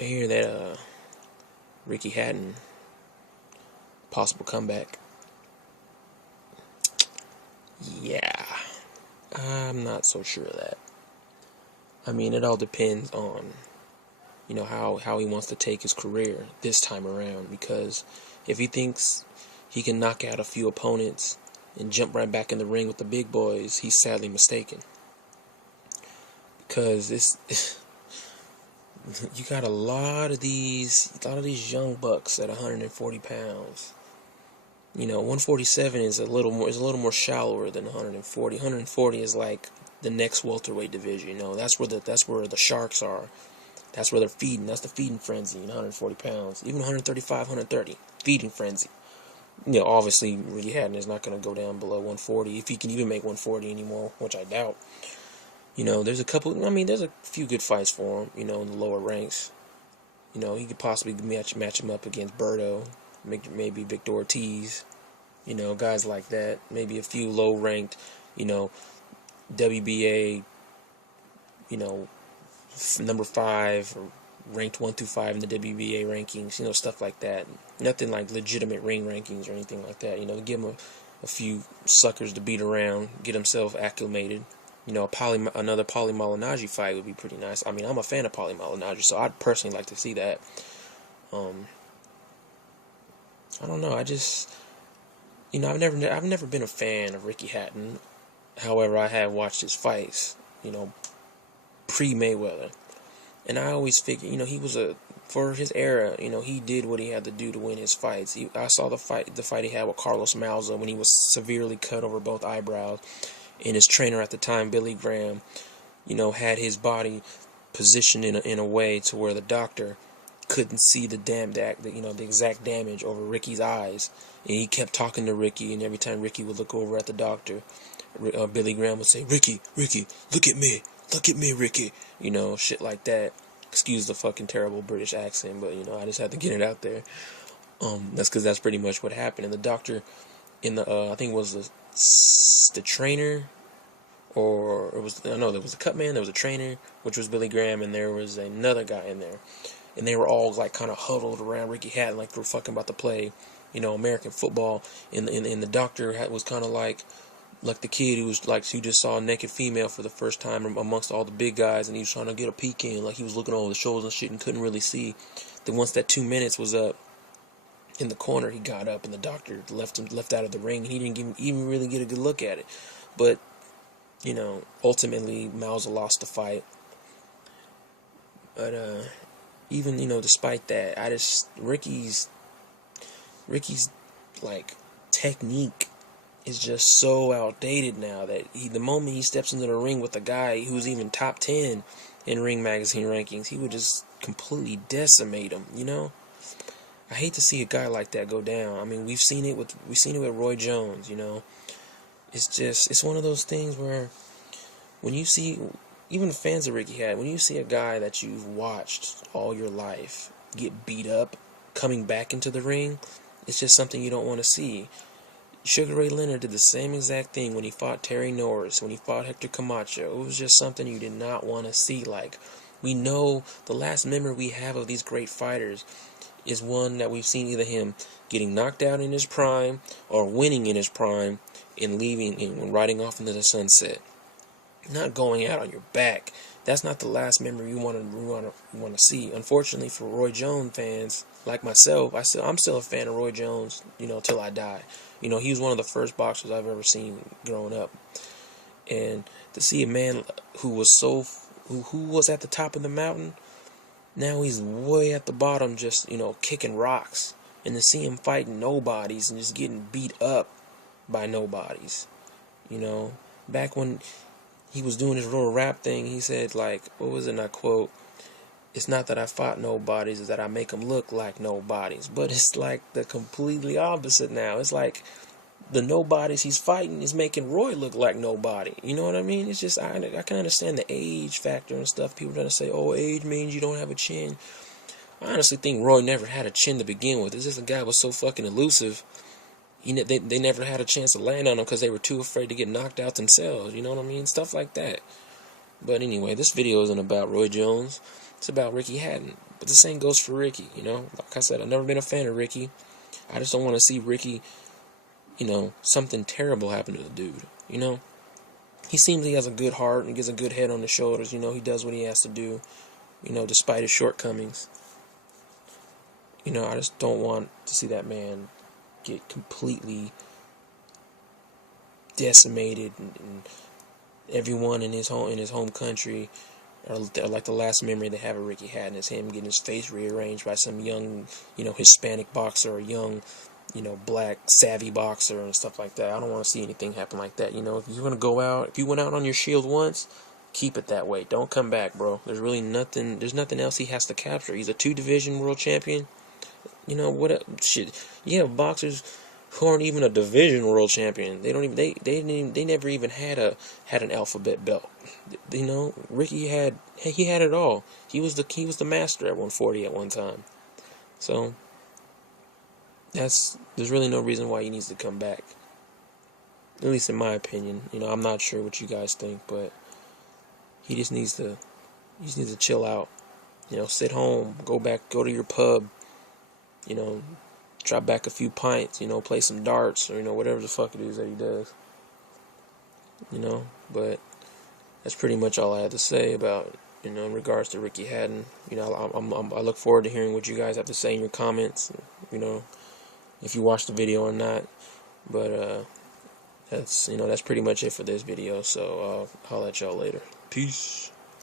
I hear that Ricky Hatton possible comeback. Yeah, I'm not so sure of that. I mean, it all depends on how he wants to take his career this time around. Because if he thinks he can knock out a few opponents and jump right back in the ring with the big boys, he's sadly mistaken. Because you got a lot of these young bucks at 140 pounds. 147 is a little more shallower than 140. 140 is like the next welterweight division. That's where the sharks are. That's where they're feeding. That's the feeding frenzy. 140 pounds, even 135, 130, feeding frenzy. Obviously, Ricky Hatton is not going to go down below 140 if he can even make 140 anymore, which I doubt. There's a few good fights for him. In the lower ranks. He could possibly match him up against Berto, maybe Victor Ortiz. Guys like that. Maybe a few low-ranked, WBA, number 5 or ranked 1 through 5 in the WBA rankings. Stuff like that. Nothing like legitimate ring rankings or anything like that. Give him a few suckers to beat around, get himself acclimated. Another Paulie Malignaggi fight would be pretty nice. I mean, I'm a fan of Paulie Malignaggi, so I'd personally like to see that. I don't know. I've never been a fan of Ricky Hatton. However, I have watched his fights, pre-Mayweather, and I always figured, he was for his era, he did what he had to do to win his fights. I saw the fight he had with Carlos Malza when he was severely cut over both eyebrows. And his trainer at the time, Billy Graham, had his body positioned in a way to where the doctor couldn't see the exact damage over Ricky's eyes. And he kept talking to Ricky, and every time Ricky would look over at the doctor, Billy Graham would say, Ricky, look at me, Ricky. Shit like that. Excuse the fucking terrible British accent, but I just had to get it out there. That's because that's pretty much what happened. And the doctor, I think it was the trainer, or there was a cut man, there was a trainer, which was Billy Graham, and there was another guy in there, and they were all like kind of huddled around Ricky Hatton like they were fucking about to play, American football, and the doctor was kind of like the kid who just saw a naked female for the first time amongst all the big guys, and he was trying to get a peek in, like he was looking over the shoulders and shit and couldn't really see. Then once that 2 minutes was up, in the corner, he got up, and the doctor left out of the ring, and he didn't even really get a good look at it. But ultimately Malza lost the fight. But even despite that, Ricky's like technique is just so outdated now that the moment he steps into the ring with a guy who's even top 10 in Ring Magazine rankings, he would just completely decimate him. I hate to see a guy like that go down. I mean, we've seen it with Roy Jones. It's one of those things where when you see, even the fans of Ricky Hatton, when you see a guy that you've watched all your life get beat up, coming back into the ring, it's just something you don't want to see. Sugar Ray Leonard did the same exact thing when he fought Terry Norris, when he fought Hector Camacho. It was just something you did not want to see. Like, we know the last memory we have of these great fighters is one that we've seen either him getting knocked out in his prime or winning in his prime and leaving and riding off into the sunset. Not going out on your back. That's not the last memory you want to see. Unfortunately for Roy Jones fans like myself, I'm still a fan of Roy Jones, till I die. He was one of the first boxers I've ever seen growing up. And to see a man who was at the top of the mountain, now he's way at the bottom, just, kicking rocks. And to see him fighting nobodies and just getting beat up by nobodies. Back when he was doing his little rap thing, he said, like, what was it, and I quote, "It's not that I fought nobodies, it's that I make them look like nobodies." But it's like the completely opposite now. It's like the nobodies he's fighting is making Roy look like nobody. You know what I mean? It's just, I can understand the age factor and stuff. People trying to say, oh, age means you don't have a chin. I honestly think Roy never had a chin to begin with. It's just a guy was so fucking elusive. They never had a chance to land on him because they were too afraid to get knocked out themselves. You know what I mean? Stuff like that. But anyway, this video isn't about Roy Jones. It's about Ricky Hatton. But the same goes for Ricky, you know. Like I said, I've never been a fan of Ricky. I just don't want to see Ricky, you know, something terrible happen to the dude, you know. He seems he has a good heart and gets a good head on his shoulders, you know. He does what he has to do, you know, despite his shortcomings. You know, I just don't want to see that man get completely decimated, and everyone in his home country are like the last memory they have of Ricky Hatton is him getting his face rearranged by some young, you know, Hispanic boxer or young, you know, black savvy boxer and stuff like that. I don't want to see anything happen like that. You know, if you're gonna go out, if you went out on your shield once, keep it that way. Don't come back, bro. There's really nothing. There's nothing else he has to capture. He's a 2-division world champion. You know what? Shit. You have boxers who aren't even a division world champion. They don't even. They never even had an alphabet belt. You know, Ricky had it all. He was the master at 140 at one time. So there's really no reason why he needs to come back. At least in my opinion. You know, I'm not sure what you guys think, but he just needs to chill out. You know, sit home, go to your pub. You know, drop back a few pints, you know, play some darts, or, you know, whatever the fuck it is that he does. You know, but that's pretty much all I had to say about, you know, in regards to Ricky Hatton. You know, I look forward to hearing what you guys have to say in your comments, you know, if you watch the video or not. But, that's pretty much it for this video, so I'll holler at y'all later. Peace.